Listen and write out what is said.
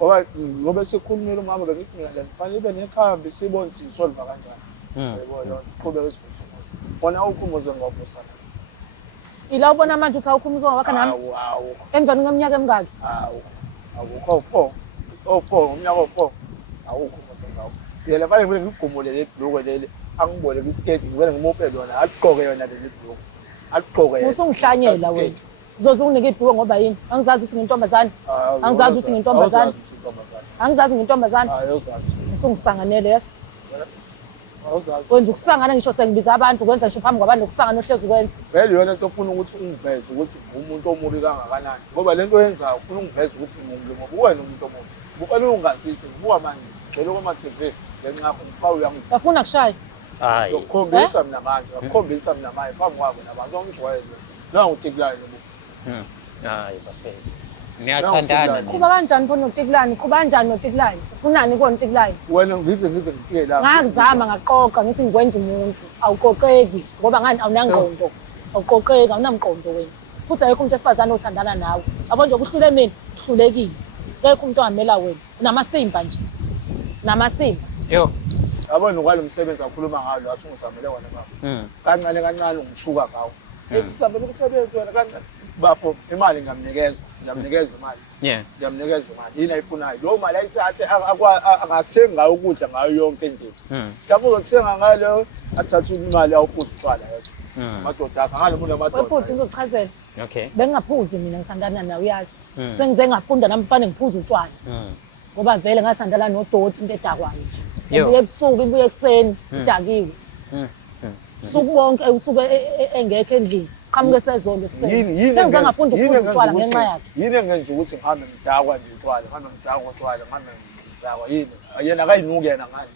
ngoba sekhulumile umama bengithi mina kufanele ibe nekhambi sibone siyisolva kanjani. Yebo yona qhubeka isivuso. Bona awukhumuze ngovusa. Ila ubona manje uthi awukhumuza wakhe nami? Awu. Emveni kweminyaka emingaki? Awukho 4 umnyaka o4 awukhumuze ngawo. Yena manje kumele ngigumule le bhlukwe leli angibole isketi ngivele ngimuphe lona agqoke yona le bhlukwe. Agqoke yena. Usungihlanyela wena. Uzoze unike ibhuku ngoba yini? Angizazi ukuthi ngintombazane. Angizazi ukuthi ngintombazane. Angizazi ngintombazane. Ayozazi. Usungisanganele yeso. Awuzazi. Wenza ukusangana ngisho sengibiza abantu ukwenza ngisho phambi kwabantu ukusangana ohlezi ukwenza. Vele yona into ofuna ukuthi ungiveze ukuthi umuntu omubi kangakanani. Ngoba lento yenzayo ufuna ungiveze ukuthi ngumbi ngoba wena umuntu omubi. Bukwena ungazisi ngibuka manje ngicela kuma TV ngenxa yakho ngifaka uyangipha. Bafuna kushaya. Hayi. Ngikhombisa mina manje, ngikhombisa mina manje phambi kwabo nabantu ongijwayele. Nangu uTiklane lo. Hayi baphela. Niyathandana. Kuba kanjani khona noTiklane? Kuba kanjani noTiklane? Ufunani kona uTiklane? Wena ngize ngifike la. Ngakuzama ngaqoqa ngithi ngikwenza umuntu. Awuqoqeki ngoba ngani awunangqondo. Awuqoqeki awunamqondo wena. Futhi ayikho umuntu esifazane othandana nawe. Yabo nje ukuhlule mina, uhlulekile. Ngeke umuntu ongamela wena. Unamasimba nje. Namasimba. Yo. Yabona kwalomsebenzi akhuluma ngalo asungizamele wona baba. Kancane kancane ungithuka ngawo. Ngizamela ukusebenza wena kancane. Bapho imali ngiyamnikeza imali. Yeah. Ngiyamnikeza imali. Yini ayifunayo? Lo mali ayithathe angathenga ngayo ukudla ngayo yonke into. Mhlawumbe uzothenga ngalo athathe imali awuphuza utshwala yethu. Madoda akhe ngalo muntu amadoda. Wephuthi uzochazela. Okay. Bengingaphuzi mina ngithandana nawe uyazi. Sengize ngafunda nami kufanele ngiphuze utshwala. Ngoba vele ngathandana nodoti into edakwayo nje. Ibuye ebusuku ibuye ekseni idakiwe. Suku bonke usuke engekho endlini. Qamuke sezolo ekseni. Yini Sengize ngafunda ukuphuza utshwala ngenxa yakhe. Yini engenza ukuthi ngihambe ngidakwa nje utshwala, ngihambe ngidakwa utshwala, ngihambe ngidakwa yini? Yena akayinuki yena ngani?